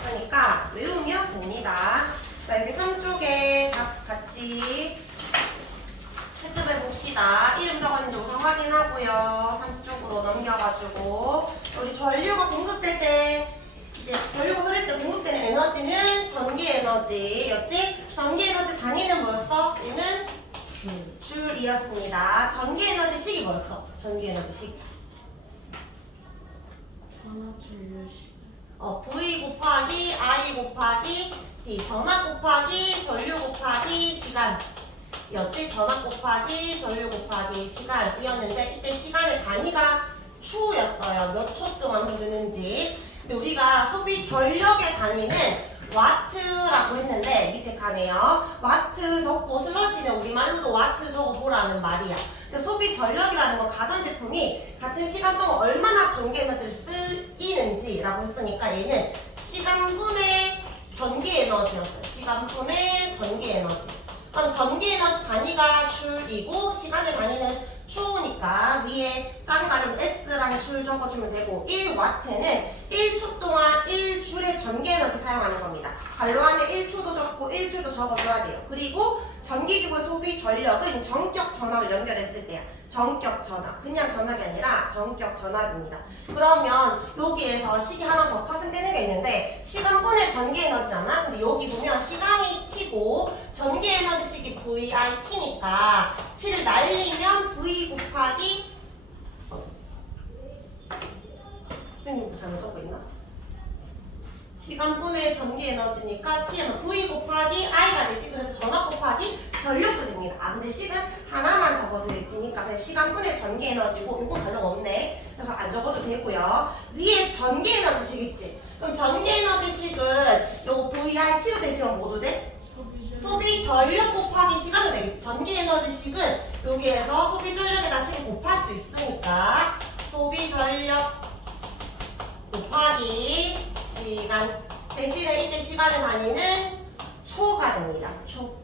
없으니까 외우면 됩니다. 자, 여기 3쪽에 답 같이 채점해 봅시다. 이름 적었는지 우선 확인하고요. 3쪽으로 넘겨가지고 우리 전류가 공급될 때 이제 전류가 흐를 때 공급되는 에너지는 전기 에너지였지? 전기 에너지 단위는 뭐였어? 얘는 줄이었습니다. 전기 에너지 식이 뭐였어? 전기 에너지 식. V 곱하기 I 곱하기 D. 전압 곱하기 전류 곱하기 시간. 였지? 전압 곱하기 전류 곱하기 시간이었는데 이때 시간의 단위가 초였어요. 몇 초 동안 흐르는지. 근데 우리가 소비 전력의 단위는 와트라고 했는데 밑에 칸에요. 와트 적고 슬러시는 우리말로도 와트 적어보라는 말이야. 근데 소비 전력이라는 건 가전제품이 같은 시간 동안 얼마나 전기 에너지를 쓰이는지라고 했으니까 얘는 시간분의 전기 에너지였어요. 시간분의 전기 에너지. 그럼 전기 에너지 단위가 줄이고 시간의 단위는 초니까 위에 짱 가른 S랑 줄 적어주면 되고 1W는 1초 동안 1줄의 전기 에너지 사용하는 겁니다. 괄호 안에 1초도 적고 1줄도 적어줘야 돼요. 그리고 전기기구의 소비 전력은 전격 전압을 연결했을 때야. 전격 전압. 그냥 전압이 아니라 전격 전압입니다. 그러면 여기에서 식이 하나 더 파생되는 게 있는데 시간분의 전기 에너지잖아. 근데 여기 보면 시간이 T고 전기 에너지 식이 VIT니까 T를 날리면 V 곱하기 선생님 잘못 적고 있나? 시간분의 전기 에너지니까 T는 V 곱하기 I가 되지. 그래서 전압 곱하기 전력도 됩니다. 아 근데 식은 하나만 적어도 될 테니까 그냥 시간분의 전기 에너지고 이건 별로 없네. 그래서 안 적어도 되고요. 위에 전기 에너지식 있지? 그럼 전기 에너지식은 요거 VIT도 되지만 뭐도 돼? 소비 전력 곱하기 시간도 되겠지. 전기 에너지식은 여기에서 소비 전력에다 식을 곱할 수 있으니까 소비 전력 곱하기 시간 대신에 이때 시간의 단위는 초가 됩니다. 초.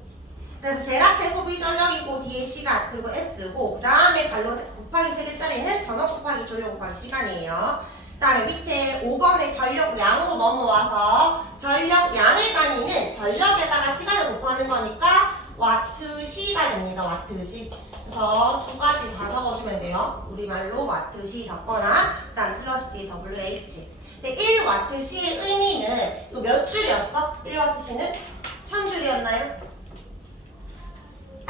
그래서 제일 앞에 소비 전력이고 뒤에 시간 그리고 S고 그 다음에 갈로 곱하기 세 글자리는 전압 곱하기 전력 곱하기 시간이에요. 그 다음에 밑에 5번의 전력량으로 넘어와서 전력량의 단위는 전력에다가 시간을 곱하는 거니까 와트시가 됩니다. 와트시. 그래서 두 가지 다 적어주면 돼요. 우리말로 와트시 적거나 그 다음 슬러시 D WH. 근데 1와트시의 의미는 이거 몇 줄이었어? 1와트시는 1000줄이었나요?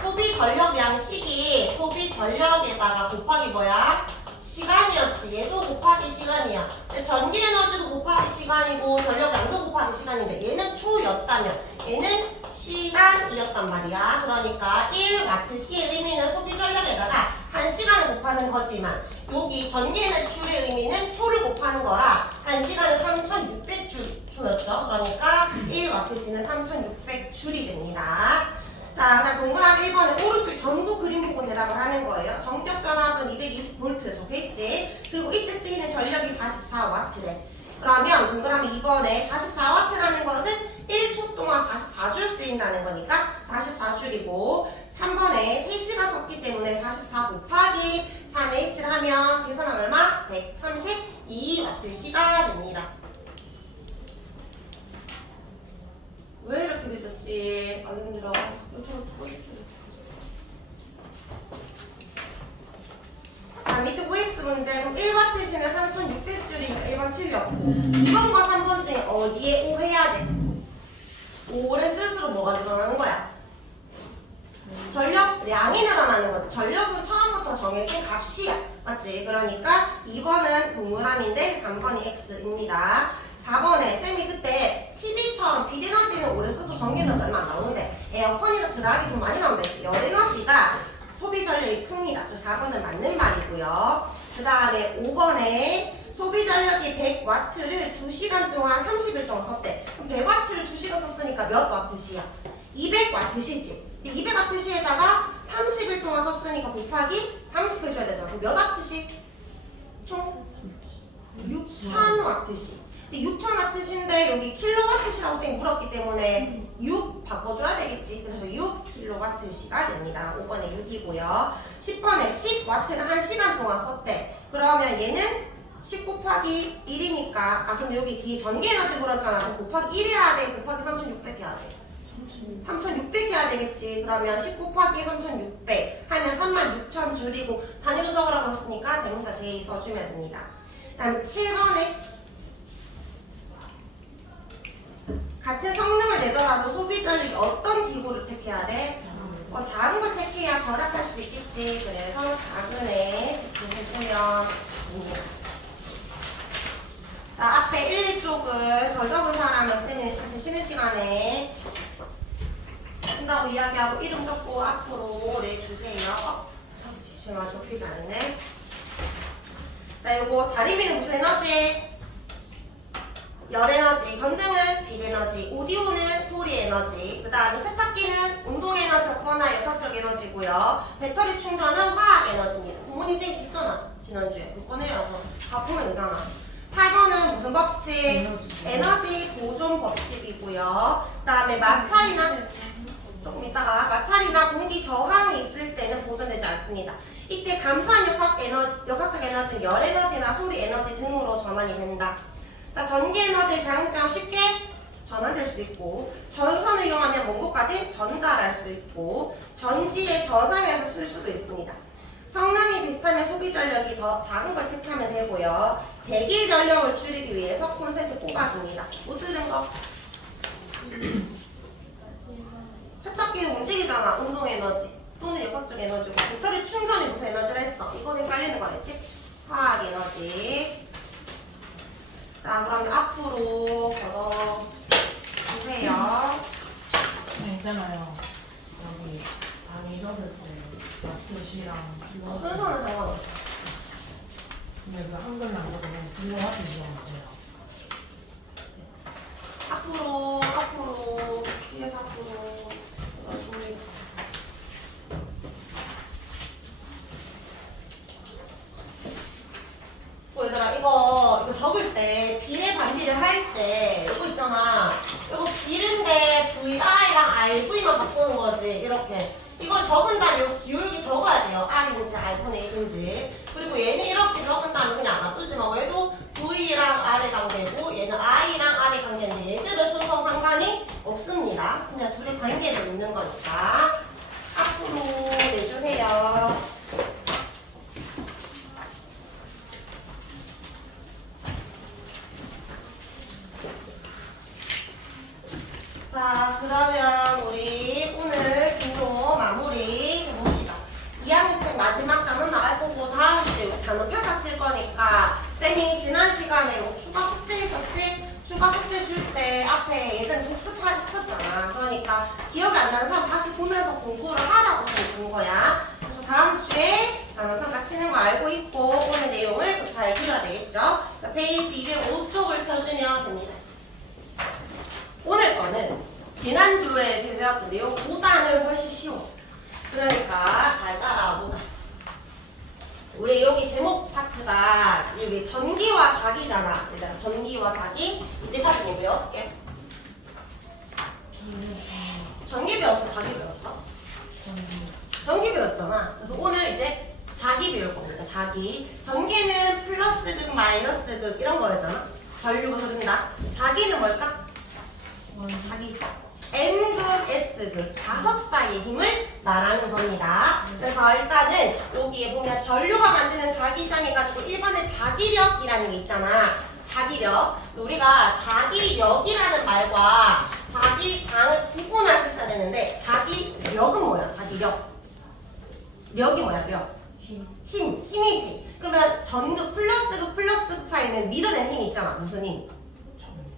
소비 전력량식이 소비 전력에다가 곱하기 뭐야? 시간이었지. 얘도 곱하기 시간이야. 전기 에너지도 곱하기 시간이고 전력량도 곱하기 시간인데 얘는 초였다면 얘는 시간이었단 말이야. 그러니까 1와트시의 의미는 소비 전력에다가 1시간을 곱하는 거지만 여기 전기 에너지의 의미는 초를 곱하는 거라 1시간은 3600초였죠. 그러니까 1와트시는 3600줄이 됩니다. 자, 그다음 동그라미 1번에 오른쪽에 전구 그림 보고 대답을 하는 거예요. 전격 전압은 220V 적혀있지. 그리고 이때 쓰이는 전력이 44W래. 그러면 동그라미 2번에 44W라는 것은 1초 동안 44줄 쓰인다는 거니까 44줄이고 3번에 3시가 섰기 때문에 44 곱하기 3H를 하면 계산하면 얼마? 132W시가 됩니다. 왜 이렇게 늦었지? 얼른 들어. 이쪽으로 두 번째 줄. 자, 밑에 OX 문제. 그럼 1와트시는 3600줄이니까 1번 틀렸고 2번과 3번 중에 어디에 O 해야 돼? O를 쓸수록 뭐가 늘어나는 거야? 전력량이 늘어나는 거지. 전력은 처음부터 정해진 값이야. 맞지? 그러니까 2번은 동그라미인데 3번이 X입니다. 4번에 쌤이 그때 TV처럼 빛에너지는 오래 써도 전기에너지 얼마 안 나오는데 에어컨이나 드라이기 좀 많이 나온다 했어요. 열에너지가 소비 전력이 큽니다. 그래서 4번은 맞는 말이고요. 그 다음에 5번에 소비 전력이 100W를 2시간 동안 30일 동안 썼대. 그럼 100W를 2시간 썼으니까 몇 와트시야? 200W시지. 200W시에다가 30일 동안 썼으니까 곱하기 30 해줘야 되잖아. 그럼 몇 와트시? 총 6000W시. 6000W인데 여기 킬로와트시라고 쌤이 물었기 때문에 6 바꿔줘야 되겠지. 그래서 6킬로와트시가 됩니다. 5번에 6이고요. 10번에 10W를 1시간 동안 썼대. 그러면 얘는 10 곱하기 1이니까 근데 여기 D 전기 에너지 물었잖아. 그럼 곱하기 1 해야 돼? 곱하기 3600 해야 돼? 3600 해야 되겠지. 그러면 10 곱하기 3600 하면 36000 줄이고 단위 구성이라고 했으니까 대문자 J 써주면 됩니다. 그 다음 7번에 같은 성능을 내더라도 소비 전력이 어떤 기구를 택해야 돼? 작은 걸 택해야 절약할 수 있겠지. 그래서 작은 애 집중해주면 됩니다. 자, 앞에 1, 2쪽은 덜 적은 사람은 쌤이 쉬는 시간에 쓴다고 이야기하고 이름 적고 앞으로 내주세요. 제가 적히지 않네. 자, 요거 다리비는 무슨 에너지? 열 에너지, 전등은 빛 에너지, 오디오는 소리 에너지, 그 다음에 세탁기는 운동 에너지 없거나 역학적 에너지고요. 배터리 충전은 화학 에너지입니다. 부모님 쌤 줬잖아, 지난주에. 몇 번 해요. 다 보면 되잖아. 8번은 무슨 법칙? 에너지 보존 법칙이고요. 그 다음에 마찰이나 조금 이따가 마찰이나 공기 저항이 있을 때는 보존되지 않습니다. 이때 감소한 역학적 에너지는 열 에너지나 소리 에너지 등으로 전환이 된다. 자, 전기 에너지의 장점 쉽게 전환될 수 있고, 전선을 이용하면 먼 곳까지 전달할 수 있고, 전지에 저장해서 쓸 수도 있습니다. 성능이 비슷하면 소비 전력이 더 작은 걸 택하면 되고요. 대기 전력을 줄이기 위해서 콘센트 꼽아줍니다. 못 들은 거? 세탁기는 움직이잖아. 운동 에너지 또는 역학적 에너지고, 배터리 충전이 무슨 에너지를 했어? 이거 헷갈리는 거겠지? 화학 에너지. 자, 그럼 앞으로 걷어 주세요. 네, 있잖아요. 여기 안 잊었을 때 마트시랑 비워. 순서는 상관없어. 근데 그 한글만 적어도 비워 같은 거 같아요. 앞으로 뒤에서 앞으로 걷어줍니다. 얘들아, 이거 적을 때 비례 반비를 할 때 이거 있잖아. 이거 비례인데 VI랑 RV만 바꾸는 거지. 이렇게 이걸 적은 다음에 이 기울기 적어야 돼요. R인지 R분의 1인지. 그리고 얘는 이렇게 적은 다음에 그냥 놔두지 마. 얘도 V랑 R의 관계고 얘는 I랑 R의 관계인데 얘들은 순서 상관이 없습니다. 그냥 둘의 관계를 있는 거니까. 앞으로 내주세요. 자, 그러면 우리 오늘 진도 마무리 해봅시다. 2학년책 마지막 단어 나갈 거고 다음 주에 단어 평가 칠 거니까 쌤이 지난 시간에 뭐 추가 숙제 했었지? 추가 숙제 줄 때 앞에 예전에 독습했었잖아. 그러니까 기억이 안 나는 사람 다시 보면서 공부를 하라고 준 거야. 그래서 다음 주에 단어 평가 치는 거 알고 있고 오늘 내용을 잘 들어야 되겠죠? 자, 페이지 205쪽을 펴주면 됩니다. 오늘 거는 지난주에 배웠던 내용보다는 훨씬 쉬워. 그러니까 잘 따라와보자. 우리 여기 제목 파트가 여기 전기와 자기잖아. 얘들아, 전기와 자기. 이때까지 뭐 배웠게? 전기 배웠어? 자기 배웠어? 전기 배웠잖아. 그래서 오늘 이제 자기 배울 겁니다. 자기. 전기는 플러스극, 마이너스극 이런 거였잖아. 전류가 흐른다. 자기는 뭘까? 자기 N극, S극, 자석사의 힘을 말하는 겁니다. 그래서 일단은 여기에 보면 전류가 만드는 자기장 해가지고 1번에 자기력이라는 게 있잖아. 자기력. 우리가 자기력이라는 말과 자기장을 구분할 수 있어야 되는데 자기력은 뭐야? 자기력. 력이 뭐야? 력. 힘이지. 그러면 전극, 플러스극 사이에는 밀어낸 힘이 있잖아. 무슨 힘?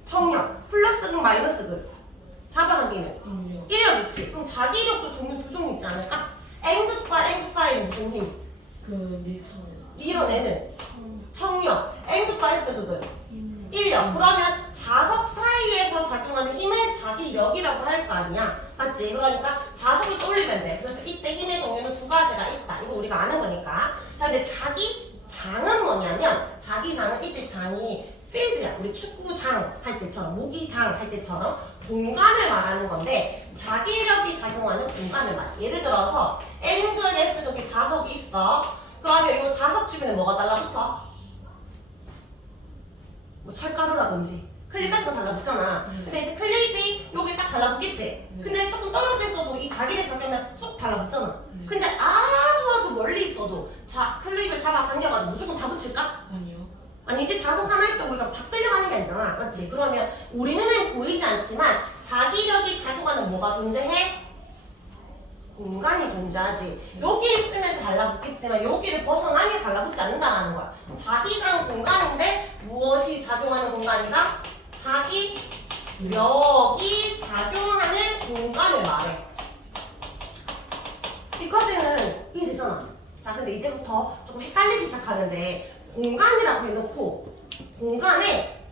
청력. 플러스극, 마이너스극. 잡아당기는 인력 있지. 그럼 자기력도 종류 두 종류 있지 않을까? N극과 N극 사이에 무슨 힘? 밀어내는 청력. N극과 S극은 인력. 그러면 자석 사이에서 작용하는 힘을 자기력이라고 할 거 아니야. 맞지? 그러니까 자석을 떠올리면 돼. 그래서 이때 힘의 종류는 두 가지가 있다. 이거 우리가 아는 거니까. 자, 근데 자기장은 뭐냐면 자기장은 이때 장이 필드야. 우리 축구장 할 때처럼, 모기장 할 때처럼 공간을 말하는 건데 자기력이 작용하는 공간을 말해. 예를 들어서 N극, S극이 자석이 있어. 그러면 이 자석 주변에 뭐가 달라붙어? 뭐 철가루라든지 클립 같은 거 달라붙잖아. 근데 이제 클립이 여기 딱 달라붙겠지. 근데 조금 떨어져 있어도 이 자기를 잡으면 쏙 달라붙잖아. 근데 아주 멀리 있어도 클립을 잡아 당겨가지고 무조건 다 붙일까? 아니요. 아니지, 자석 하나 있다고 우리가 다 끌려가는 게 아니잖아. 맞지? 그러면 우리 눈엔 보이지 않지만 자기력이 작용하는 뭐가 존재해? 공간이 존재하지. 여기 있으면 달라붙겠지만 여기를 벗어나면 달라붙지 않는다라는 거야. 자기장 공간인데 무엇이 작용하는 공간이다? 자기력이 작용하는 공간을 말해. 여기까지는 이해되잖아. 자, 근데 이제부터 조금 헷갈리기 시작하는데 공간이라고 해놓고 공간에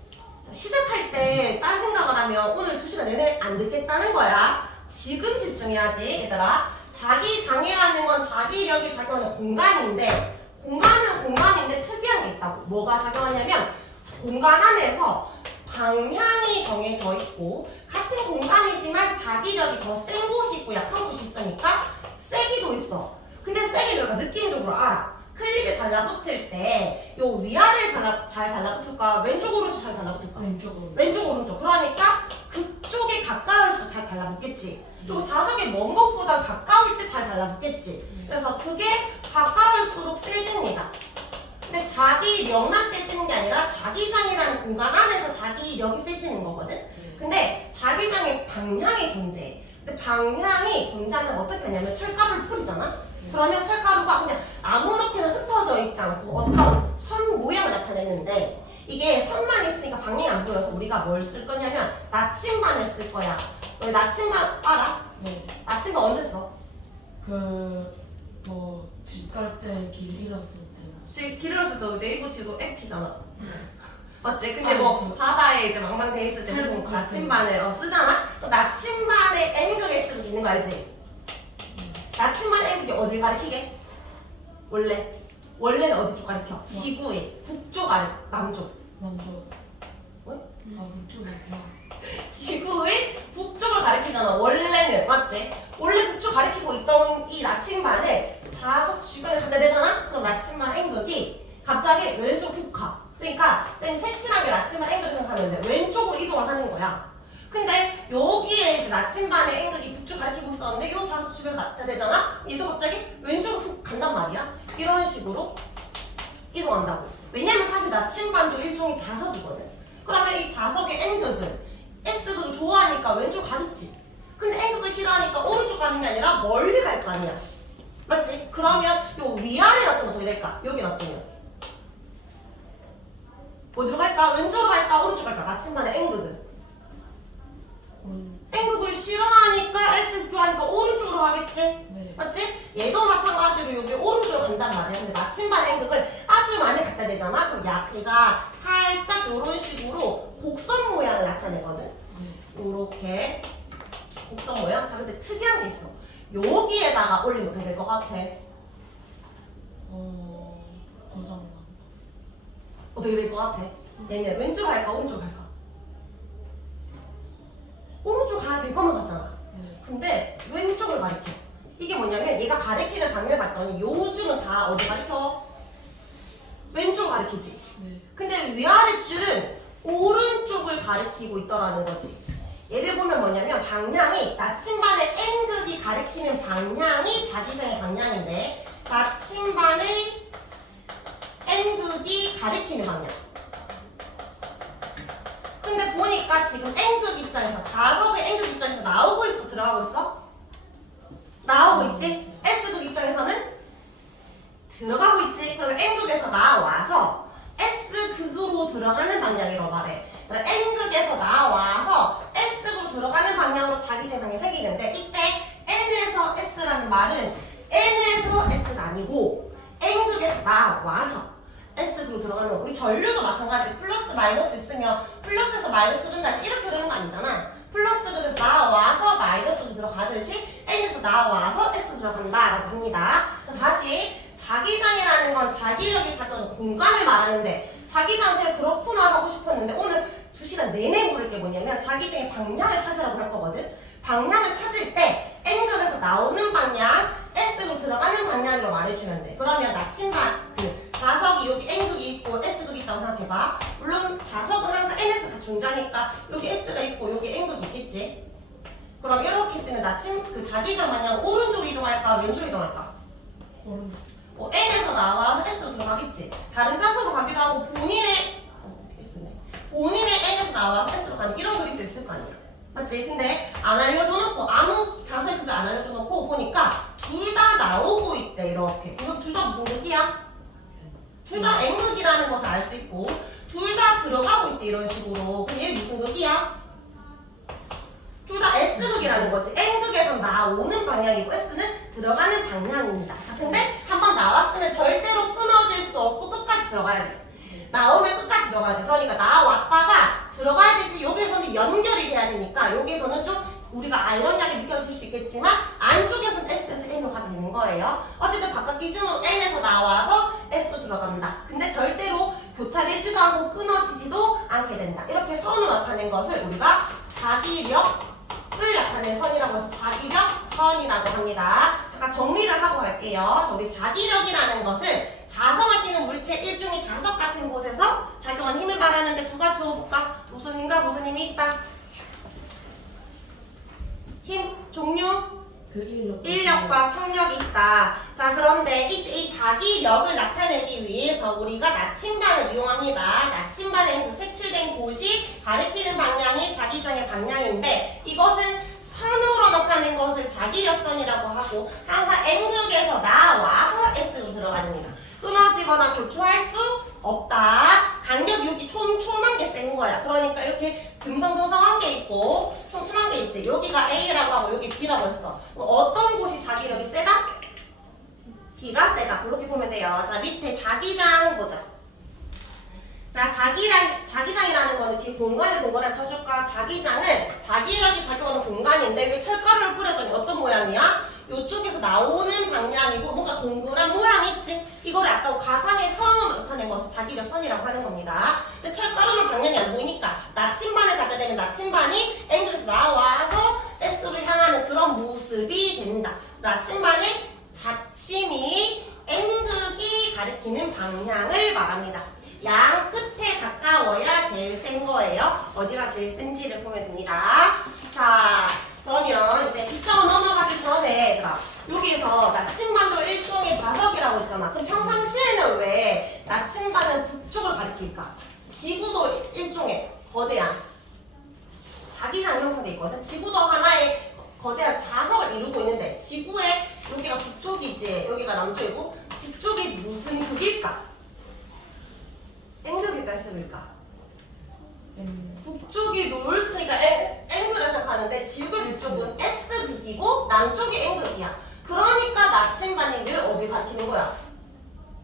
시작할 때 딴 생각을 하면 오늘 2시간 내내 안 듣겠다는 거야. 지금 집중해야지 얘들아. 자기장애라는 건 자기력이 작용하는 공간인데 공간은 공간인데 특이한 게 있다고. 뭐가 작용하냐면 공간 안에서 방향이 정해져 있고 같은 공간이지만 자기력이 더 센 곳이 있고 약한 곳이 있으니까 세기도 있어. 근데 세기는 우리가 느낌적으로 알아. 클립에 달라붙을 때 요 위아래에 잘 달라붙을까? 왼쪽 오른쪽 잘 달라붙을까? 왼쪽으로. 왼쪽 오른쪽. 그러니까 그쪽에 가까울수록 잘 달라붙겠지. 그리고 자석이 먼 것보다 가까울 때 잘 달라붙겠지. 그래서 그게 가까울수록 세집니다. 근데 자기력만 세지는 게 아니라 자기장이라는 공간 안에서 자기력이 세지는 거거든. 근데 자기장의 방향이 존재해. 근데 방향이 존재하면 어떻게 하냐면 철가루를 뿌리잖아. 그러면 철가루가 그냥 아무렇게나 흩어져 있지 않고 어떤 선 모양을 나타내는데 이게 선만 있으니까 방향이 안 보여서 우리가 뭘 쓸 거냐면 나침반을 쓸 거야. 너 나침반 알아? 네. 나침반 언제 써? 집 갈 때 길 잃었을 때. 지금 길 잃었을 때 네이버 지금 앱이잖아. 맞지? 근데 아니, 뭐 바다에 이제 망망돼 있을 때 보통 탈북 나침반을 쓰잖아? 또 나침반에 N극 S극 있는 거 알지? 나침반 N극이 어딜 가리키게? 원래는 어디 쪽 가리켜? 지구의 북쪽 아래 남쪽. 남쪽. 뭐? 북쪽이구나. 지구의 북쪽을 가리키잖아. 원래는 맞지? 원래 북쪽 가리키고 있던 이 나침반을 자석 주변에 갖다 대잖아? 그럼 나침반 N극이 갑자기 왼쪽 훅 가. 그러니까 쌤이 색칠하게 나침반 N극 생각하면 돼. 왼쪽으로 이동을 하는 거야. 근데 여기에 이제 나침반의 N극이 북쪽 가리키고 있었는데 이 자석 주변에 갖다 대잖아? 얘도 갑자기 왼쪽으로 훅 간단 말이야. 이런 식으로 이동한다고. 왜냐면 사실 나침반도 일종의 자석이거든. 그러면 이 자석의 N극은 S극을 좋아하니까 왼쪽 가겠지. 근데 N극을 싫어하니까 오른쪽 가는 게 아니라 멀리 갈 거 아니야. 맞지? 그러면 요 위아래 놔두면 어떻게 될까? 여기 놔두면 어디로 갈까? 왼쪽으로 갈까? 오른쪽으로 갈까? 나침반의 N극은 N극을 싫어하니까 S극 좋아하니까 오른쪽으로 가겠지? 네. 맞지? 얘도 마찬가지로 여기 오른쪽으로 간단 말이야. 근데 나침반 N극을 아주 많이 갖다 대잖아? 그럼 얘가 살짝 이런 식으로 곡선 모양을 나타내거든. 요렇게 곡선 모양. 자, 근데 특이한 게 있어. 여기에다가 올리면 어떻게 될 것 같아? 고장난. 어떻게 될 것 같아? 얘는 왼쪽 갈까? 오른쪽 갈까? 오른쪽 가야 될 것만 같잖아. 네. 근데 왼쪽을 가리켜. 이게 뭐냐면 얘가 가리키는 방향을 봤더니 요 줄은 다 어디 가리켜? 왼쪽 가리키지. 네. 근데 위아래 줄은 오른쪽을 가리키고 있더라는 거지. 예를 보면 뭐냐면 방향이 나침반의 N극이 가리키는 방향이 자기장의 방향인데 나침반의 N극이 가리키는 방향. 근데 보니까 지금 N극 입장에서 자석의 N극 입장에서 나오고 있어? 들어가고 있어? 나오고 있지? S극 입장에서는 들어가고 있지? 그러면 N극에서 나와서 S극으로 들어가는 방향이라고 말해. 그러니까 N극에서 나와서 S극으로 들어가는 방향으로 자기장이 생기는데 이때 N에서 S라는 말은 N에서 S가 아니고 N극에서 나와서 S극으로 들어가는 거. 우리 전류도 마찬가지. 플러스 마이너스 있으면 플러스에서 마이너스 흐른다 이렇게 흐르는 거 아니잖아. 플러스극에서 나와서 마이너스로 들어가듯이 N에서 나와서 S 들어간다라고 합니다. 자, 다시 자기장이라는 건 자기력이 작용하는 공간을 말하는데 자기장 그냥 그렇구나 하고 싶었는데 오늘 2시간 내내 물을 게 뭐냐면 자기장의 방향을 찾으라고 할 거거든. 방향을 찾을 때 N극에서 나오는 방향, S극으로 들어가는 방향으로 말해주면 돼. 그러면 나침반 자석이 여기 N극이 있고 S극이 있다고 생각해. 생각해봐. 물론 자석은 항상 n에서 다 존재하니까 여기 s가 있고 여기 n도 있겠지. 그럼 이렇게 쓰면 그 자기장 마냥 오른쪽으로 이동할까 왼쪽으로 이동할까? 오른쪽. n에서 나와서 s로 들어가겠지. 다른 자석으로 가기도 하고 본인의 n에서 나와서 s로 가는 이런 그림도 있을 거 아니야. 맞지? 근데 안 알려줘놓고 아무 자석의 급을 안 알려줘놓고 보니까 둘 다 나오고 있대. 이렇게. 이거 둘 다 무슨 극이야? 둘 다 n극이라는 것을 알 수 있고 둘 다 들어가고 있대. 이런 식으로. 그럼 얘 무슨 극이야? 둘 다 S극이라는 거지. N극에서 나오는 방향이고 S는 들어가는 방향입니다. 자, 근데 한번 나왔으면 절대로 끊어질 수 없고 끝까지 들어가야 돼. 나오면 끝까지 들어가야 돼. 그러니까 나왔다가 들어가야 되지. 여기에서는 연결이 돼야 되니까 여기에서는 좀 우리가 아이러니하게 느껴질 수 있겠지만 안쪽에서는 S에서 N으로 가게 되는 거예요. 어쨌든 바깥 기준으로 N에서 나와서 S로 들어갑니다. 근데 절대로 교차되지도 않고 끊어지지도 않게 된다. 이렇게 선으로 나타낸 것을 우리가 자기력을 나타낸 선이라고 해서 자기력선이라고 합니다. 잠깐 정리를 하고 갈게요. 자, 우리 자기력이라는 것은 자성을 띠는 물체 일종의 자석 같은 곳에서 작용한 힘을 말하는데 두 가지 적어볼까? 무슨 힘과 무슨 힘이 있다? 힘, 종류, 그 인력과 청력이 있다. 자, 그런데 이 자기력을 나타내기 위해서 우리가 나침반을 이용합니다. 나침반엔 그 색칠된 곳이 가리키는 방향이 자기장의 방향인데 이것을 선으로 나타낸 것을 자기력선이라고 하고 항상 N극에서 나와서 S로 들어갑니다. 끊어지거나 교초할 수 없다. 간격 6이 촘촘한 게 센 거야. 그러니까 이렇게 듬성듬성한 게 있고 촘촘한 게 있지. 여기가 A라고 하고 여기 B라고 했어. 어떤 곳이 자기력이 세다? B가 세다. 그렇게 보면 돼요. 자, 밑에 자기장 보자. 자, 자기장이라는 거는 뒤에 공간을 쳐줄까? 자기장은 자기력이 작용하는 공간인데 왜 철가루를 뿌렸더니 어떤 모양이야? 이쪽에서 나오는 방향이고 뭔가 동그란 모양이 있지? 이거를 아까 가상의 선으로 나타낸 것을 자기력선이라고 하는 겁니다. 근데 철가루는 방향이 안 보이니까 나침반을 갖다 대면 나침반이 N극에서 나와서 S로 향하는 그런 모습이 된다. 나침반의 자침이 N극이 가리키는 방향을 말합니다. 양 끝에 가까워야 제일 센 거예요. 어디가 제일 센지를 보면 됩니다. 자, 그러면 이제 뒷장을 넘어가기 전에 여기에서 나침반도 일종의 자석이라고 했잖아. 그럼 평상시에는 왜 나침반은 북쪽을 가리킬까? 지구도 일종의 거대한 자기장 형성돼 있거든. 지구도 하나의 거대한 자석을 이루고 있는데 지구의 여기가 북쪽이지 여기가 남쪽이고 북쪽이 무슨 극일까? N극일까 S극일까? 북쪽이 노을스니까 N극을 생각하는데 지구의 북쪽은 S극이고 남쪽이 N극이야. 그러니까 나침반이 늘 어디 가리키는 거야?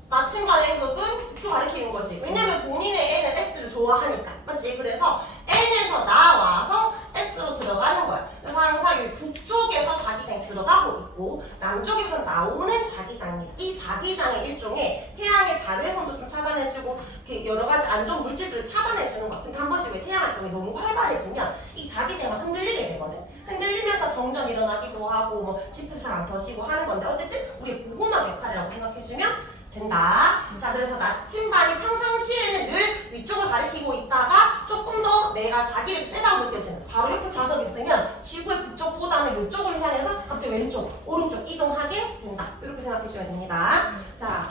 나침반 N극은 북쪽 가리키는 거지. 왜냐면 본인의 N은 S를 좋아하니까. 맞지? 그래서 N에서 나와서 S로 들어가는 거야. 그래서 항상 이 북쪽에서 자기장이 들어가고 있고 남쪽에서 나오는 자기장이 이 자기장의 일종의 태양의 자외선도 좀 차단해주고 이렇게 여러 가지 안 좋은 물질들을 차단해주는 것. 근데 한 번씩 왜 태양 활동이 너무 활발해지면 이 자기장이 흔들리게 되거든. 흔들리면서 정전이 일어나기도 하고 뭐 지프도 잘 안 터지고 하는 건데 어쨌든 우리 보호막 역할이라고 생각해주면 된다. 자, 그래서 나침반이 평상시에는 늘 위쪽을 가리키고 있다가 조금 더 내가 자기를 세다고 느껴지는 바로 옆에 자석 있으면 지구의 북쪽보다는 이쪽을 향해서 갑자기 왼쪽, 오른쪽 이동하게 된다. 이렇게 생각해 주셔야 됩니다. 자,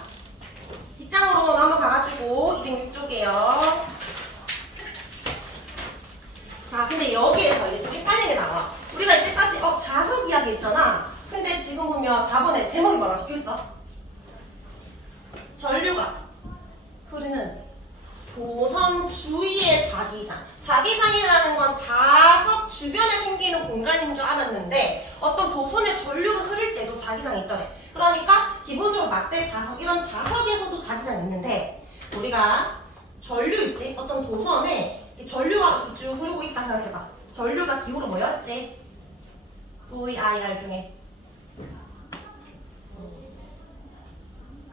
뒷장으로 넘어가가지고 206쪽이에요. 자, 근데 여기에서 이제 좀 헷갈리는 게 나와. 우리가 이때까지 자석 이야기 했잖아. 근데 지금 보면 4번에 제목이 뭐라고 적혀있어? 전류가 흐르는 도선 주위의 자기장. 자기장이라는 건 자석 주변에 생기는 공간인 줄 알았는데 어떤 도선의 전류가 흐를 때도 자기장이 있더래. 그러니까 기본적으로 막대 자석 이런 자석에서도 자기장이 있는데 우리가 전류 있지? 어떤 도선에 전류가 이렇게 쭉 흐르고 있다 생각해봐. 전류가 기호로 뭐였지? VIR 중에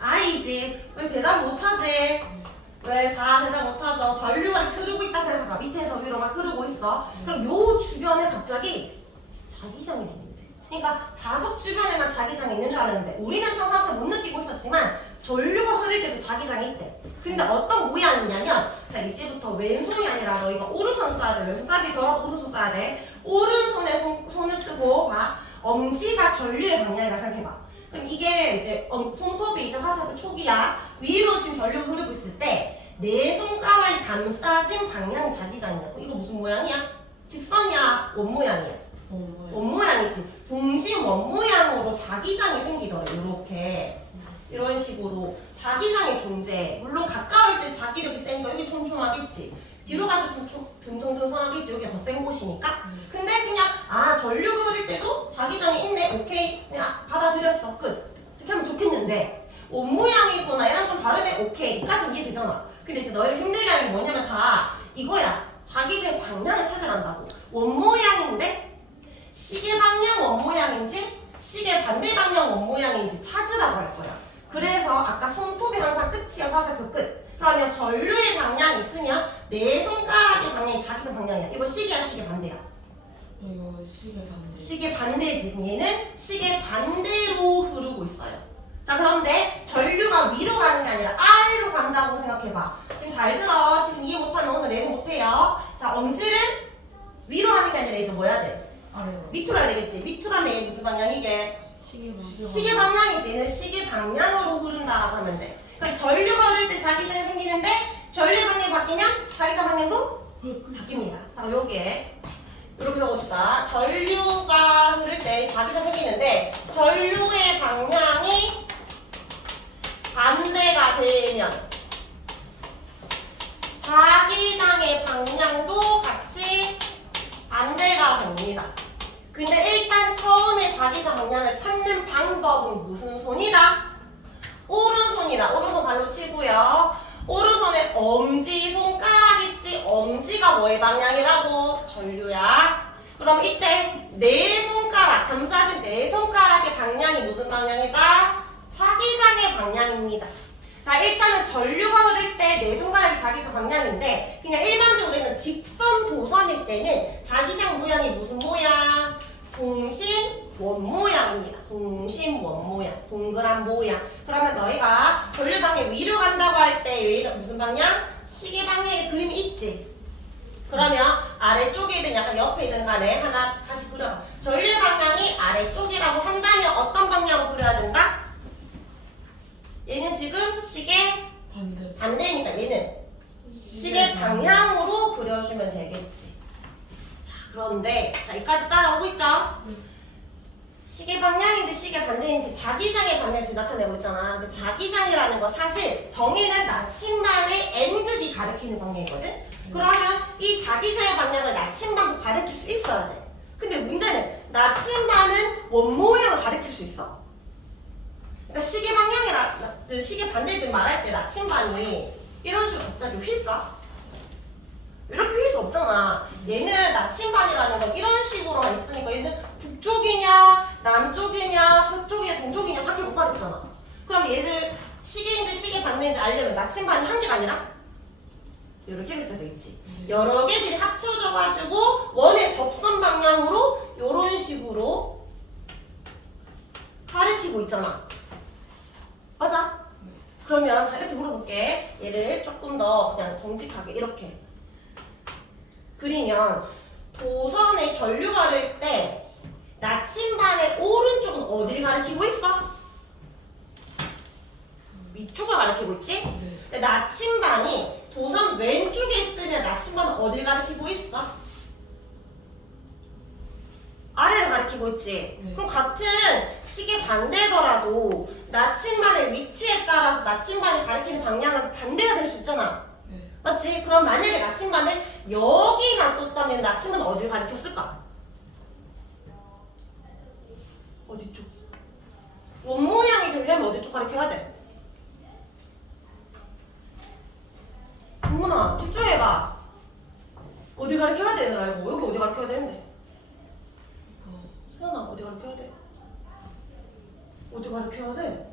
I지. 왜 대답 못하지? 왜 다 대답 못하죠? 전류가 흐르고 있다 생각해봐. 밑에서 위로 막 흐르고 있어. 그럼 요 주변에 갑자기 자기장이 있는데. 그러니까 자석 주변에만 자기장이 있는 줄 알았는데 우리는 평상시에 못 느끼고 있었지만 전류가 흐를 때도 자기장이 있대. 근데 어떤 모양이냐면 자 이제부터 왼손이 아니라 너희가 오른손 써야 돼. 왼손잡이 덜어도 오른손 써야 돼. 오른손에 손을 쓰고 봐. 엄지가 전류의 방향이라 생각해봐. 그럼 이게 이제 손톱이 이제 화살표 초기야. 위로 지금 전류가 흐르고 있을 때 내 손가락이 감싸진 방향이 자기장이야. 이거 무슨 모양이야? 직선이야? 원 모양이야? 원 모양이지. 동심 원 모양으로 자기장이 생기더래. 이렇게 이런 식으로 자기장이 존재해. 물론 가까울 때 자기력이 세니까 여기 촘촘하겠지. 뒤로 가서 좀 듬성듬성하겠지. 여기가 더 센 곳이니까. 근데 그냥 전류가 흐를 때도 자기장이 있네. 오케이. 그냥 받아들였어. 끝. 이렇게 하면 좋겠는데 원 모양이구나. 얘랑 좀 다르네. 오케이. 까지 이해되잖아. 근데 이제 너희를 힘들게 하는 게 뭐냐면 다 이거야. 자기장 방향을 찾아간다고. 원 모양인데 시계 방향 원 모양인지 시계 반대 방향 원 모양인지 찾으라고 할 거야. 그래서 아까 손톱이 항상 끝이야. 화살표 끝. 그러면 전류의 방향이 있으면 내 손가락의 방향이 자기장 방향이야. 이거 시계야 시계 반대야? 이거 시계 반대. 시계 반대지. 얘는 시계 반대로 흐르고 있어요. 자 그런데 전류가 위로 가는 게 아니라 아래로 간다고 생각해봐. 지금 잘 들어. 지금 이해 못하면 오늘 내용 못해요. 자 엄지를 위로 하는 게 아니라 이제 뭐 해야 돼? 아래로. 밑으로 해야 되겠지. 밑으로 하면 얘 무슨 방향이게? 시계 시계 방향이지. 얘는 시계 방향으로 흐른다라고 하면 돼. 그럼 전류가 흐를 때 자기장이 생기는데 전류의 방향이 바뀌면 자기장 방향도 바뀝니다. 자 여기에 이렇게 적어주자. 전류가 흐를 때 자기장 생기는데 전류의 방향이 반대가 되면 자기장의 방향도 같이 반대가 됩니다. 근데 일단 처음에 자기장 방향을 찾는 방법은 무슨 손이다? 오른손이다. 오른손 발로 치고요. 오른손에 엄지 손가락 있지? 엄지가 뭐의 방향이라고? 전류야. 그럼 이때 내 손가락, 감싸진 내 손가락의 방향이 무슨 방향이다? 자기장의 방향입니다. 자 일단은 전류가 흐를 때 내 손가락이 자기장 방향인데 그냥 일반적으로 우리는 직선 도선일 때는 자기장 모양이 무슨 모양? 동심 원 모양입니다. 동심 원 모양, 동그란 모양. 그러면 너희가 전류 방향 위로 간다고 할 때 여기가 무슨 방향? 시계 방향의 그림이 있지. 그러면 아래쪽이든 약간 옆에든 간에 하나 다시 그려봐. 전류 방향이 아래쪽이라고 한다면 어떤 방향으로 그려야 된다? 얘는 지금 시계 반대니까 얘는 시계 방향으로 그려주면 되겠지. 자 그런데 자 여기까지 따라오고 있죠? 시계 방향인지 시계 반대인지 자기장의 방향을 지금 나타내고 있잖아. 근데 자기장이라는 거 사실 정의는 나침반의 N-이 가리키는 방향이거든? 그러면 이 자기장의 방향을 나침반도 가리킬 수 있어야 돼. 근데 문제는 나침반은 원 모양을 가리킬 수 있어. 그러니까 시계 방향이라 시계 반대들 말할 때 나침반이 이런 식으로 갑자기 휠까? 이렇게 휠 수 없잖아. 얘는 나침반이라는 건 이런 식으로만 있으니까 얘는 북쪽이냐 남쪽이냐 서쪽이냐 동쪽이냐 밖에 못 가르치잖아. 그럼 얘를 시계인지 시계 반대인지 알려면 나침반이 한 개가 아니라 여러 개가 있어야 되겠지. 여러 개들이 합쳐져가지고 원의 접선 방향으로 이런 식으로 가리키고 있잖아. 맞아? 그러면 자 이렇게 물어볼게. 얘를 조금 더 그냥 정직하게 이렇게 그리면 도선의 전류가 흐를 때 나침반의 오른쪽은 어디를 가리키고 있어? 위쪽을 가리키고 있지? 근데 나침반이 도선 왼쪽에 있으면 나침반은 어디를 가리키고 있어? 아래를 가리키고 있지? 그럼 같은 시계 반대더라도 나침반의 위치에 따라서 나침반이 가리키는 방향은 반대가 될 수 있잖아. 맞지? 그럼 만약에 나침반을 여기 놔뒀다면 나침반은 어디를 가리켰을까? 어디 쪽? 원 모양이 되려면 어디 쪽 가리켜야 돼? 동문아 집중해봐. 어디 가리켜야 돼? 알고 여기 어디 가리켜야 되는데? 수연아 어디 가리켜야 돼? 어디 가리켜야 돼?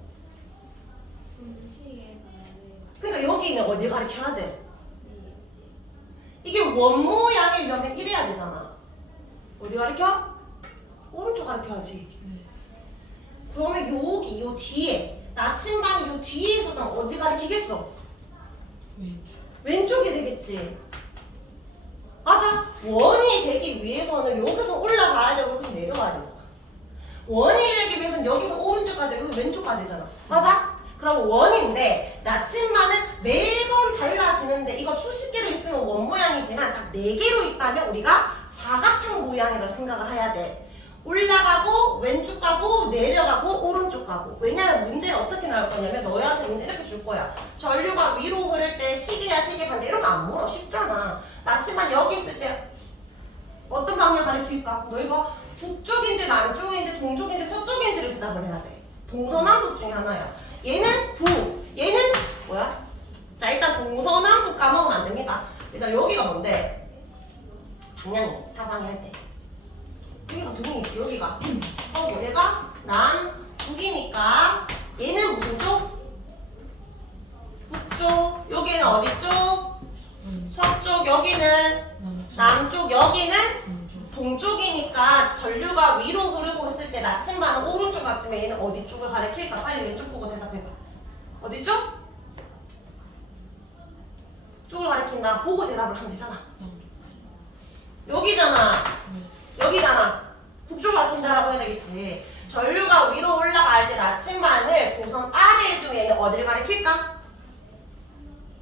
그러니까 여기는 어디 가리켜야 돼? 이게 원 모양이려면 이래야 되잖아. 어디 가리켜? 오른쪽 가리켜야지. 그러면 여기 요 뒤에 나침반이 요 뒤에서 그럼 어디 가리키겠어? 왼쪽이 되겠지. 맞아. 원이 되기 위해서는 여기서 올라가야 되고 여기서 내려가야 되잖아. 원이 되기 위해서는 여기서 오른쪽 가야 되고 여기 왼쪽 가야 되잖아. 맞아? 그럼 원인데 나침반은 매번 달라지는데 이거 수십 개로 있으면 원 모양이지만 딱 4개로 있다면 우리가 사각형 모양이라고 생각을 해야 돼. 올라가고 왼쪽 가고 내려가고 오른쪽 가고. 왜냐면 문제는 어떻게 나올 거냐면 너희한테 문제 이렇게 줄 거야. 전류가 위로 흐를 때 시계야 시계 반대 이런 거 안 물어. 쉽잖아. 나침반 여기 있을 때 어떤 방향 가리킬까? 너희가 북쪽인지 남쪽인지 동쪽인지 서쪽인지를 대답을 해야 돼. 동서남북 중에 하나야. 얘는 북, 얘는 뭐야? 자 일단 동서남북 까먹으면 안 됩니다. 일단 여기가 뭔데? 방향이 사방이 할 때. 여기가 동이지 여기가 서부 얘가 남북이니까 얘는 무슨 쪽? 북쪽. 여기는 어디 쪽? 서쪽. 여기는 남쪽. 여기는 동쪽이니까 전류가 위로 흐르고 있을 때 나침반은 오른쪽 같으면 얘는 어디 쪽을 가리킬까? 빨리 왼쪽 보고 대답해봐. 어디 쪽? 쪽을 가리킨다. 보고 대답을 하면 되잖아. 여기잖아. 여기잖아. 북쪽을 가리킨다라고 해야 되겠지. 전류가 위로 올라갈 때 나침반을 동선 아래에 두면 얘는 어디를 가리킬까?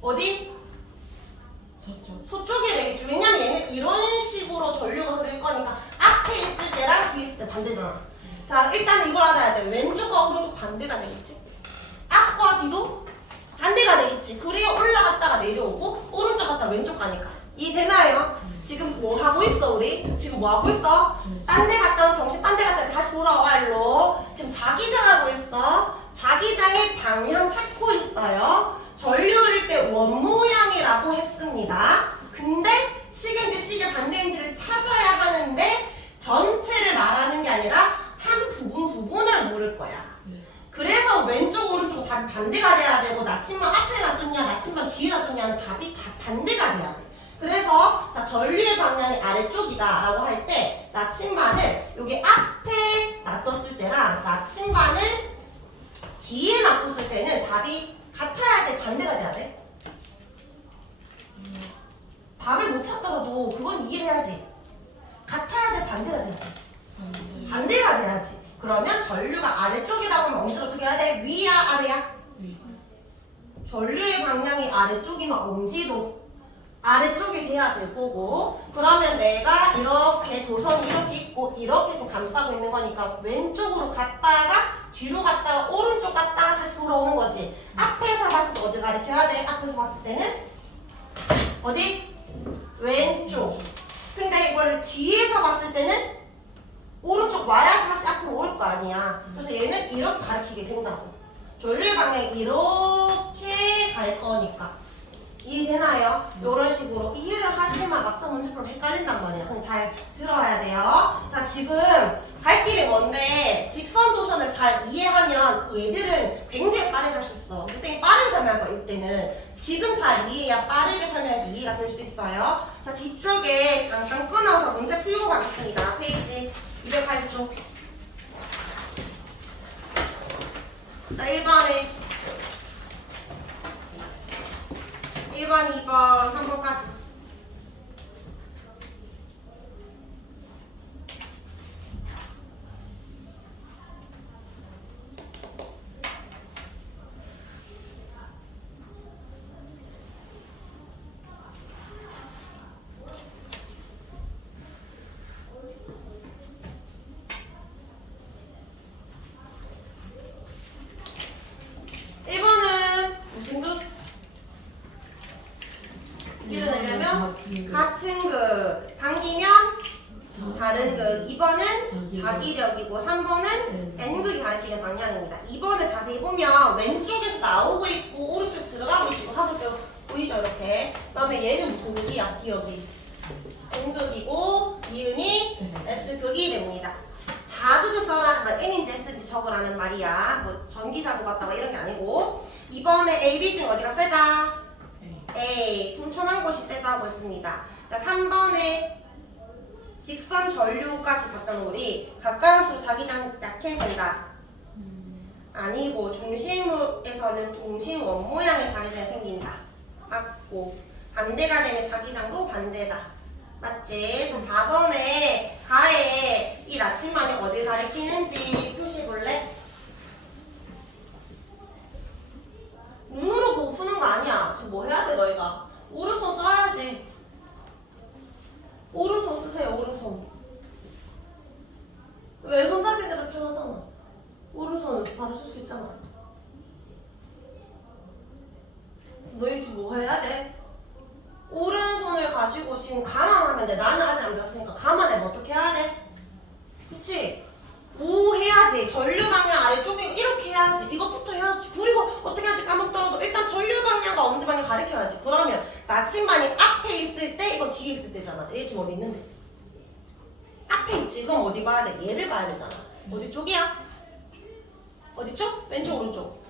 어디? 서쪽이 되겠지. 왜냐면 얘는 이런 식으로 전류가 흐를 거니까 앞에 있을 때랑 뒤에 있을 때 반대잖아. 자 일단 이걸 알아야 돼. 왼쪽과 오른쪽 반대가 되겠지. 앞과 뒤도 반대가 되겠지. 그래야 올라갔다가 내려오고 오른쪽 갔다가 왼쪽 가니까. 이해되나요? 지금 뭐 하고 있어 우리? 지금 뭐 하고 있어? 딴 데 갔다 온 정신 딴 데 갔다 다시 돌아와 일로. 지금 자기장 하고 있어. 자기장의 방향 찾고 있어요. 전류 흐를 때 원 모양이라고 했습니다. 근데 시계인지 시계 반대인지를 찾아야 하는데 전체를 말하는 게 아니라 한 부분을 물을 거야. 그래서 왼쪽 오른쪽 다 반대가 돼야 되고 나침반 앞에 놔뒀냐 나침반 뒤에 놔뒀냐는 답이 다 반대가 돼야 돼. 그래서 자 전류의 방향이 아래쪽이다 라고 할 때 나침반을 여기 앞에 놔뒀을 때랑 나침반을 뒤에 놔뒀을 때는 답이 같아야 돼? 반대가 돼야 돼? 답을 못 찾더라도 그건 이해를 해야지. 같아야 돼? 반대가 돼야 돼? 반대가 돼야지. 그러면 전류가 아래쪽이라고 하면 엄지를 어떻게 해야 돼? 위야 아래야? 전류의 방향이 아래쪽이면 엄지도 아래쪽이 돼야 될 거고. 그러면 내가 이렇게 도선이 이렇게 있고 이렇게 지금 감싸고 있는 거니까 왼쪽으로 갔다가 뒤로 갔다가 오른쪽 갔다가 다시 돌아오는 거지. 앞에서 봤을 때 어디 가리켜야 돼? 앞에서 봤을 때는 어디? 왼쪽. 근데 이걸 뒤에서 봤을 때는 오른쪽 와야 다시 앞으로 올 거 아니야. 그래서 얘는 이렇게 가리키게 된다고. 전류의 방향이 이렇게 갈 거니까. 이해되나요? 이런 식으로 이해를 하지만 막상 문제 풀면 헷갈린단 말이야. 그럼 잘 들어야 돼요. 자 지금 갈 길이 먼데 직선 도선을 잘 이해하면 얘들은 굉장히 빠르게 할 수 있어. 선생님이 빠르게 설명할 거야 이때는. 지금 잘 이해해야 빠르게 설명할 이해가 될 수 있어요. 자 뒤쪽에 잠깐 끊어서 문제 풀고 가겠습니다. 페이지 208쪽. 자 1번에 1번, 2번, 3번까지. 같은 극, 당기면 다른 극. 2번은 자기력이고 3번은 N극이 가리키는 방향입니다. 2번을 자세히 보면 왼쪽에서 나오고 있고 오른쪽에서 들어가고 있고 하고 보이죠 이렇게. 그러면 얘는 무슨 극이야? 기억이 N극이고 이은이 S극이 됩니다. 자극을 써라는 건 N인지 S인지 적으라는 말이야. 뭐 전기자국 같다 뭐 이런 게 아니고. 2번에 A, B 중 어디가 세다? A, 촘촘한 곳이 세다고 했습니다. 자, 3번에 직선 전류까지 봤잖아 우리. 가까울수록 자기장 약해진다. 아니고 중심에서는 동심 원 모양의 자기장이 생긴다. 맞고. 반대가 되면 자기장도 반대다. 맞지? 자, 4번에 가에 이 나침반이 어딜 가리키는지 표시해볼래? 눈으로 보고 푸는 거 아니야. 지금 뭐 해야 돼 너희가? 오른손 써야지. 오른손 쓰세요. 오른손. 왼손잡이 대로 편하잖아. 오른손을 바로 쓸 수 있잖아. 너희 지금 뭐 해야 돼? 오른손을 가지고 지금 감안하면 돼. 나는 아직 안 배웠으니까 감안해면 어떻게 해야 돼? 그치? 우 해야지. 전류 방향 아래쪽에 이렇게 해야지. 이것부터 해야지. 그리고 어떻게 하지 까먹더라도 일단 전류 방향과 엄지 방향 가리켜야지. 그러면 나침반이 앞에 있을 때 이건 뒤에 있을 때잖아. 얘 지금 어디 있는데? 앞에 있지. 그럼 어디 봐야 돼? 얘를 봐야 되잖아. 어디 쪽이야? 어디 쪽? 왼쪽 오른쪽?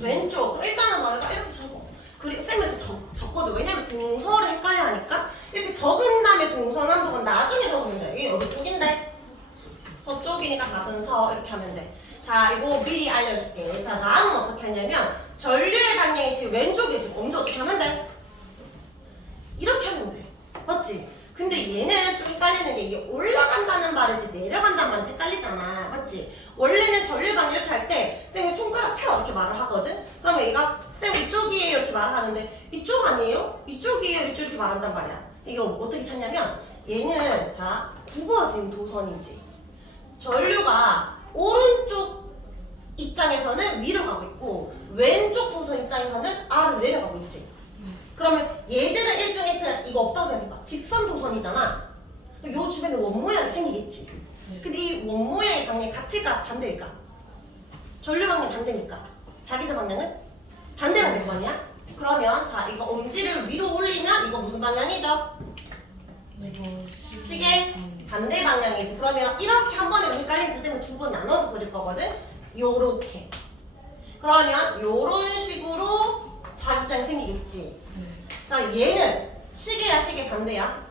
왼쪽. 그럼 일단은 너희가 이렇게 적어. 그리고 쌤은 이렇게 적거든. 왜냐면 동서를 헷갈려 하니까 이렇게 적은 다음에 동서난 부분 나중에 적으면 돼. 이게 어디 쪽인데? 서쪽이니까 답은 서 이렇게 하면 돼. 자, 이거 미리 알려줄게. 자, 나는 어떻게 하냐면 전류의 방향이 지금 왼쪽에 지금 엄지 어떻게 하면 돼? 이렇게 하면 돼. 맞지? 근데 얘는 좀 헷갈리는 게 이게 올라간다는 말이지 내려간다는 말이 헷갈리잖아. 맞지? 원래는 전류 방향 이렇게 할 때 쌤이 손가락 펴 이렇게 말을 하거든? 그러면 얘가 쌤 이쪽이에요 이렇게 말을 하는데 이쪽 아니에요? 이쪽이에요 이쪽 이렇게 말한단 말이야. 이게 어떻게 찾냐면 얘는 자 굽어진 도선이지. 전류가 오른쪽 입장에서는 위로 가고 있고 왼쪽 도선 입장에서는 아래로 내려가고 있지. 그러면 얘들은 일종의 그냥 이거 없다고 생각해봐. 직선 도선이잖아. 그럼 요 주변에 원 모양이 생기겠지. 근데 이 원 모양의 방향이 같을까 반대일까? 전류 방향 반대니까. 자기장 방향은 반대가 될 거 아니야? 그러면 자 이거 엄지를 위로 올리면 이거 무슨 방향이죠? 시계 반대 방향이지. 그러면 이렇게 한 번에 헷갈리니까 쌤은 두 번 나눠서 그릴 거거든. 요렇게. 그러면 요런 식으로 자기장이 생기겠지. 자 얘는 시계야 시계 반대야?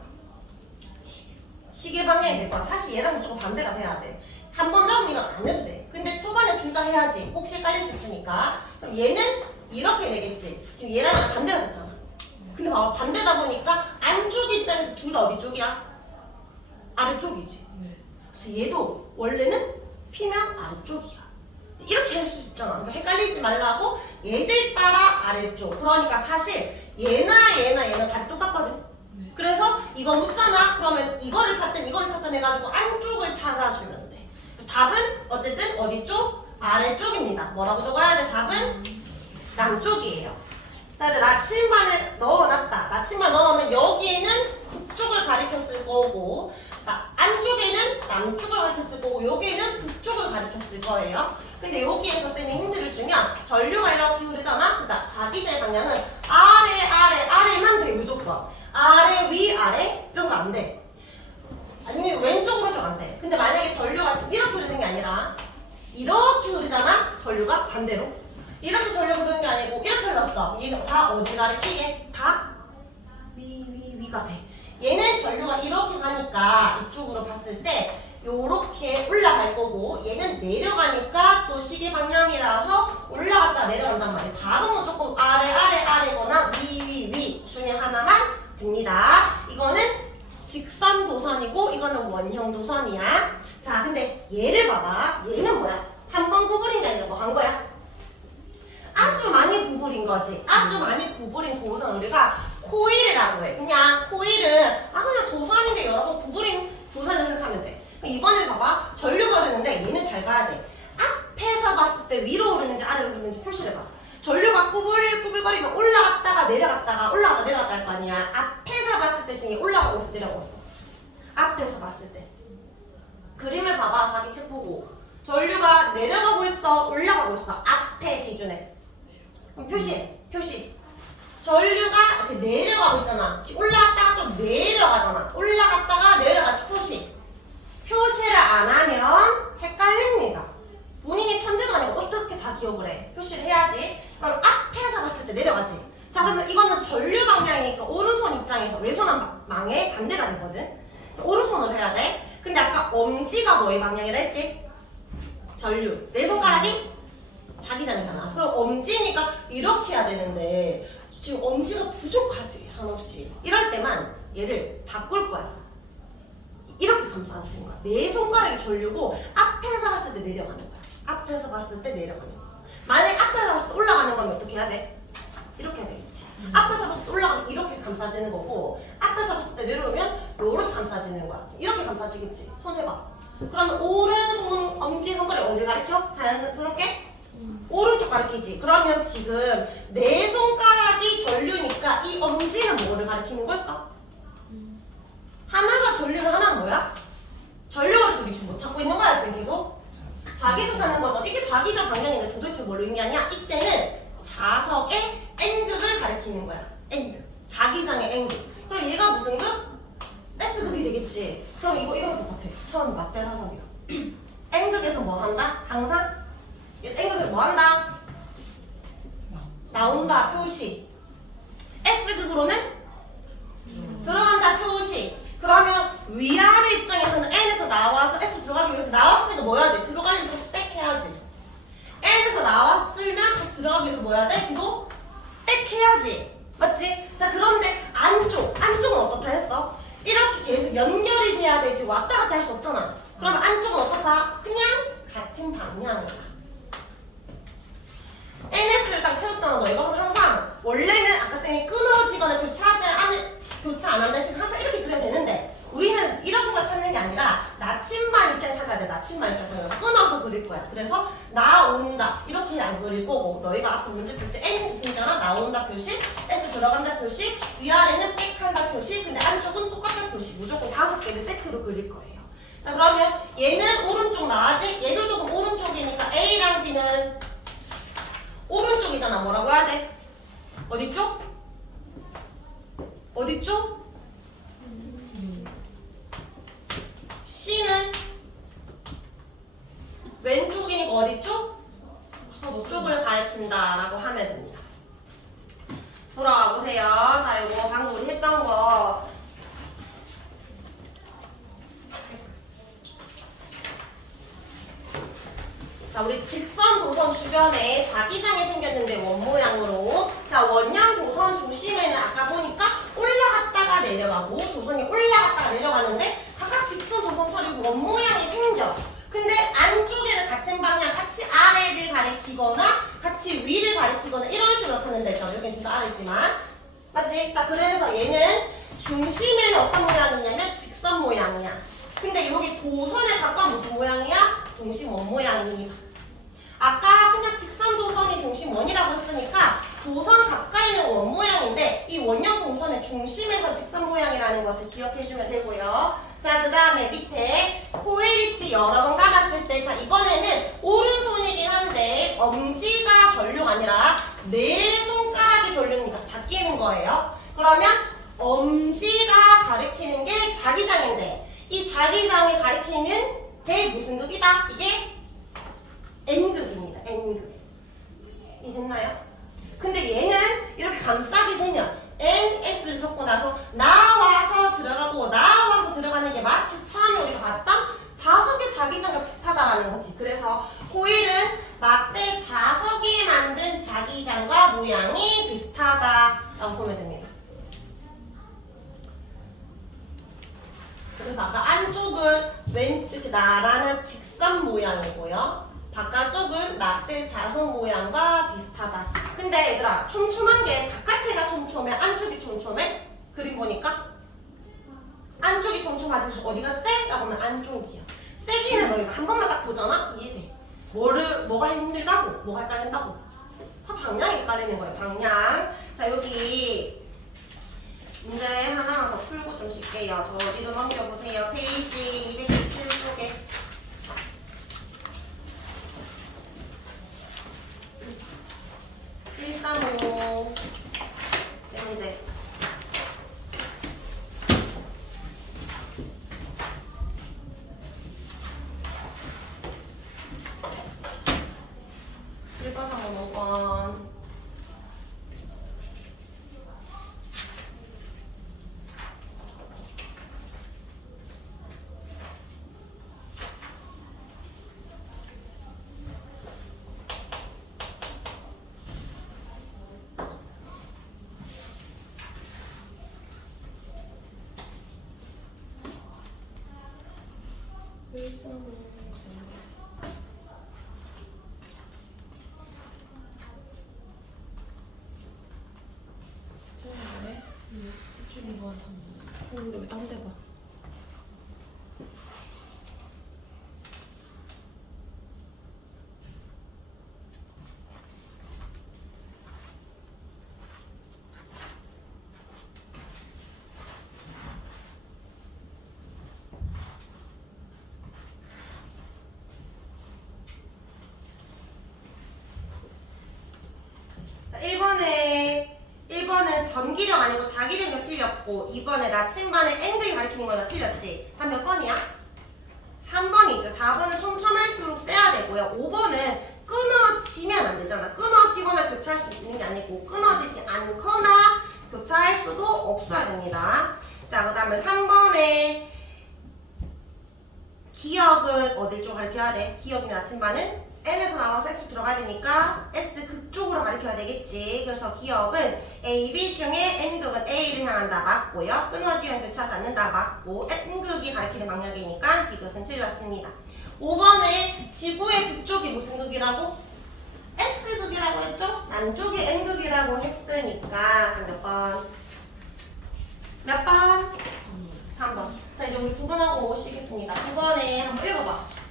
시계 방향이 될 거야. 사실 얘랑 조금 반대가 돼야 돼. 한 번 적으면 이건 안 해도 돼. 근데 초반에 둘 다 해야지. 혹시 헷갈릴 수 있으니까. 그럼 얘는 이렇게 되겠지. 지금 얘랑 얘랑 반대가 됐잖아. 근데 봐봐 반대다 보니까 안쪽 입장에서 둘 다 어디 쪽이야? 아래쪽이지. 그래서 얘도 원래는 P면 아래쪽이야. 이렇게 할 수 있잖아. 그러니까 헷갈리지 말라고 얘들 따라 아래쪽. 그러니까 사실 얘나 다 똑같거든. 그래서 이거 묻잖아. 그러면 이거를 찾든 이거를 찾든 해가지고 안쪽을 찾아주면 돼. 답은 어쨌든 어디 쪽? 아래쪽입니다. 뭐라고 적어야 돼? 답은 남쪽이에요. 자, 이제 나침반을 넣어놨다. 나침반 넣으면 여기에는 북쪽을 가리켰을 거고 안쪽에는 남쪽을 가리켰을 거고 여기에는 북쪽을 가리켰을 거예요. 근데 여기에서 쌤이 힌트를 주면 전류가 이렇게 흐르잖아. 그러니까 자기장의 방향은 아래만 돼 무조건. 아래 위 아래 이런 거 안 돼. 아니면 왼쪽으로 좀 안 돼. 근데 만약에 전류가 지금 이렇게 흐르는 게 아니라 이렇게 흐르잖아. 전류가 반대로. 이렇게 전류가 흐르는 게 아니고 이렇게 흘렀어. 얘는 다 어디 가리키게? 다 위가 돼. 얘는 전류가 이렇게 가니까 이쪽으로 봤을 때 요렇게 올라갈 거고 얘는 내려가니까 또 시계 방향이라서 올라갔다 내려간단 말이에요. 답은 무조건 아래거나 위 중에 하나만 됩니다. 이거는 직선 도선이고 이거는 원형 도선이야. 자 근데 얘를 봐봐. 얘는 뭐야? 한 번 구부린 게 아니라 뭐 한 거야? 아주 많이 구부린 거지. 아주 많이 구부린 도선 우리가 코일이라고 해. 그냥 코일은 그냥 도선인데 여러 번 구부린 도선을 생각하면 돼. 이번에 봐봐. 전류가 흐르는데 얘는 잘 봐야 돼. 앞에서 봤을 때 위로 흐르는지 아래로 흐르는지 표시를 해봐. 전류가 꾸불꾸불거리면 올라갔다가 내려갔다가 할 거 아니야. 앞에서 봤을 때 지금 올라가고 있어 내려가고 있어. 앞에서 봤을 때. 그림을 봐봐. 자기 책 보고. 전류가 내려가고 있어 올라가고 있어. 앞에 기준에. 그럼 표시. 전류가 이렇게 내려가고 있잖아. 올라갔다가 또 내려가잖아. 올라갔다가 내려가지 표시. 표시를 안 하면 헷갈립니다. 본인이 천재가 아니고 어떻게 다 기억을 해? 표시를 해야지. 그럼 앞에서 봤을 때 내려가지. 자 그러면 이거는 전류 방향이니까 오른손 입장에서 왼손 망에 반대가 되거든. 오른손으로 해야 돼. 근데 아까 엄지가 뭐의 방향이라 했지? 전류. 내 손가락이 자기장이잖아. 그럼 엄지니까 이렇게 해야 되는데 지금 엄지가 부족하지 한없이. 이럴 때만 얘를 바꿀 거야. 이렇게 감싸주는 거야. 내 손가락이 졸리고 앞에서 봤을 때 내려가는 거야. 앞에서 봤을 때 내려가는 거야. 만약에 앞에서 봤을 때 올라가는 거면 어떻게 해야 돼? 이렇게 해야 되겠지. 앞에서 봤을 때 올라가면 이렇게 감싸지는 거고 앞에서 봤을 때 내려오면 이렇게 감싸지는 거야. 이렇게 감싸지겠지. 손 해봐. 그러면 오른손 엄지 손가락이 어디 가리켜? 자연스럽게? 오른쪽 가리키지. 그러면 지금 내 손가락이 전류니까 이 엄지는 뭐를 가리키는 걸까? 하나가 전류면 하나는 뭐야? 전류를 지금 못 찾고 있는 거야 지금 계속? 자기장 찾는 거죠. 이게 자기장 방향인데 도대체 뭘 의미하냐? 이때는 자석의 N극을 가리키는 거야. N극. 자기장의 N극. 그럼 얘가 무슨 극? S극이 되겠지. 그럼 이거랑 똑같아. 처음 맞대 사석이랑. N극에서 뭐 한다? 항상 N극에서 뭐 한다? 나온다 표시. S극으로는 들어간다 표시. 그러면 위아래 입장에서는 N에서 나와서 S 들어가기 위해서 나왔으니까 뭐 해야 돼? 들어가려면 다시 백 해야지. N에서 나왔으면 다시 들어가기 위해서 뭐 해야 돼? 뒤로 백 해야지. 맞지? 자 그런데 안쪽은 어떻다 했어? 이렇게 계속 연결이 돼야 되지 왔다 갔다 할 수 없잖아. 그러면 안쪽은 어떻다? 그냥 같은 방향이야. NS를 딱 세웠잖아 너희가. 그럼 항상 원래는 아까 쌤이 끊어지거나 교체 안 한다 했으면 항상 이렇게 그려야 되는데 우리는 이런 걸 찾는 게 아니라 나침반 입장 찾아야 돼. 나침반 입장에서 끊어서 그릴 거야. 그래서 나온다 이렇게 안 그릴 거고 너희가 앞에 문제 풀 때 N 있잖아. 나온다 표시, S 들어간다 표시, 위아래는 빽한다 표시, 근데 안쪽은 똑같은 표시. 무조건 5개를 세트로 그릴 거예요. 자 그러면 얘는 오른쪽 나와지? 얘들도 그럼 오른쪽이니까 A랑 B는 오른쪽이잖아. 뭐라고 해야 돼? 어디 쪽? 어디 쪽? C는 왼쪽이니까 어디 쪽? 쪽을 가리킨다 라고 하면 됩니다. 돌아와 보세요. 자 요거 방금 우리 했던 거 자 우리 직선 도선 주변에 자기장이 생겼는데 원 모양으로. 자 원형 도선 중심에는 아까 보니까 올라갔다가 내려가고 도선이 올라갔다가 내려가는데 각각 직선 도선처럼 원 모양이 생겨. 근데 안쪽에는 같은 방향 같이 아래를 가리키거나 같이 위를 가리키거나 이런 식으로 나타낸다 했잖아. 여기는 둘 다 아래지만 맞지? 자 그래서 얘는 중심에는 어떤 모양이냐면 직선 모양이야. 근데 여기 도선에 가까운 무슨 모양이야? 동심원 모양입니다. 아까 그냥 직선 도선이 동심원이라고 했으니까 도선 가까이 있는 원 모양인데 이 원형 동선의 중심에서 직선 모양이라는 것을 기억해주면 되고요. 자 그 다음에 밑에 포에리티 여러 번 감았을 때 자 이번에는 오른손이긴 한데 엄지가 전류가 아니라 내 손가락이 전류니까 바뀌는 거예요. 그러면 엄지가 가리키는 게 자기장인데 이 자기장이 가리키는 게 무슨 극이다? 이게 N극입니다. N극. 이해됐나요? 근데 얘는 이렇게 감싸게 되면 NS를 적고 나서 나와서 들어가고 나와서 들어가는 게 마치 처음에 우리가 봤던 자석의 자기장과 비슷하다라는 거지. 그래서 호일은 막대 자석이 만든 자기장과 모양이 비슷하다라고 보면 됩니다. 그래서 아까 안쪽은 이렇게 나란한 직선 모양이고요. 바깥쪽은 막대 자석 모양과 비슷하다. 근데 얘들아 촘촘한 게 바깥에가 촘촘해? 안쪽이 촘촘해? 그림 보니까? 안쪽이 촘촘하지 어디가 세? 라고 하면 안쪽이야. 세기는 너희가 한 번만 딱 보잖아? 이해돼. 뭐가 힘들다고? 뭐가 헷갈린다고? 다 방향이 헷갈리는 거예요. 방향. 자 여기 문제 하나만 더 풀고 좀 쉴게요. 저 어디로 넘겨보세요. 페이지 217쪽에. (135) 네 문제. (1번) (3번) (5번) 수준이 뭐 근데 왜 딴 데 봐? 자, 1번은 전기력 아니고 자기력이 틀렸고 2번에 나침반의 앵글이 가리키는 거가 틀렸지. 답 몇 번이야? 3번이죠. 4번은 촘촘할수록 써야 되고요. 5번은 끊어지면 안 되잖아. 끊어지거나 교차할 수 있는 게 아니고 끊어지지 않거나 교차할 수도 없어야 됩니다. 자, 그 다음에 3번에 기억은 어딜 쪽 가리켜야 돼? 기억이나 나침반은 N에서 나와서 S 들어가야 되니까 S 극쪽으로 가리켜야 되겠지. 그래서 기억은 A, B 중에 N극은 A를 향한다. 맞고요. 끊어지건 교차하지 않는다. 맞고 N극이 가리키는 방향이니까 이것은 틀렸습니다. 5번에 지구의 극쪽이 무슨 극이라고? S극이라고 했죠? 남쪽이 N극이라고 했으니까 몇 번? 몇 번? 3번. 자, 이제 우리 9번하고 오시겠습니다. 9번에 한번 읽어봐.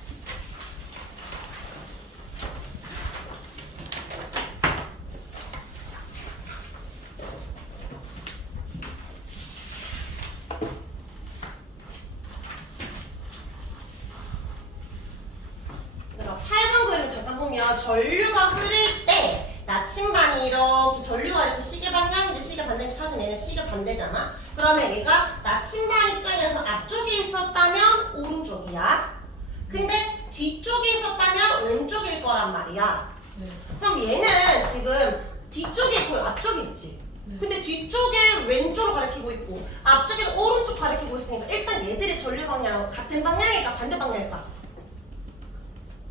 전류가 흐를 때 나침반이 이렇게 전류가 이렇게 시계 방향인지 시계 반대인지 찾으면 얘는 시계 반대잖아. 그러면 얘가 나침반 입장에서 앞쪽에 있었다면 오른쪽이야. 근데 뒤쪽에 있었다면 왼쪽일 거란 말이야. 네. 그럼 얘는 지금 뒤쪽에 있고 앞쪽에 있지. 네. 근데 뒤쪽에 왼쪽으로 가리키고 있고 앞쪽에는 오른쪽 가리키고 있으니까 일단 얘들의 전류 방향은 같은 방향일까 반대 방향일까?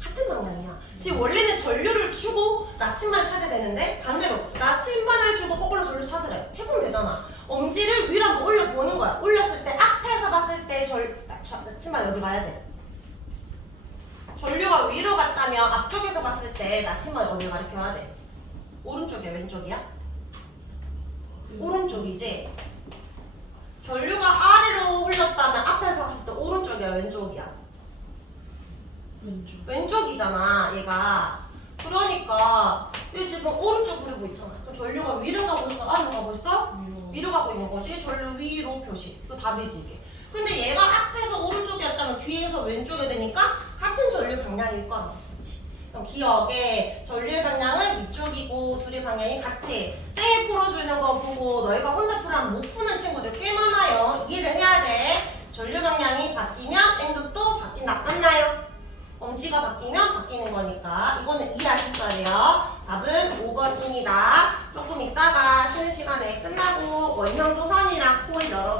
같은 방향이야. 지금 원래는 전류를 주고 나침반을 찾아야 되는데 반대로 나침반을 주고 거꾸로 전류 찾으래. 해보면 되잖아. 엄지를 위로 한번 올려보는 거야. 올렸을 때 앞에서 봤을 때 나침반 여기 봐야 돼. 전류가 위로 갔다면 앞쪽에서 봤을 때 나침반 어디를 가리켜야 돼? 오른쪽이야 왼쪽이야? 오른쪽이지. 전류가 아래로 흘렀다면 앞에서 봤을 때 오른쪽이야 왼쪽이야? 왼쪽. 왼쪽이잖아 얘가. 그러니까 얘 지금 오른쪽 그리고 있잖아. 그럼 전류가 위로 가고 있어 아래로 가고 있어? 위로 가고 있는 거지. 전류 위로 표시. 그 답이지 이게. 근데 얘가 앞에서 오른쪽이었다면 뒤에서 왼쪽이 되니까 같은 전류 방향일 거라는 거지. 그럼 기억에 전류의 방향은 이쪽이고 둘의 방향이 같이. 쌤이 풀어주는 거 보고 너희가 혼자 풀으면 못 푸는 친구들 꽤 많아요. 이해를 해야 돼. 전류 방향이 바뀌면 N극도 바뀐다. 맞나요? 엄지가 바뀌면 바뀌는 거니까 이거는 이해하셨어야 돼요. 답은 5번입니다. 조금 있다가 쉬는 시간에 끝나고 원형도선이랑 콜 열어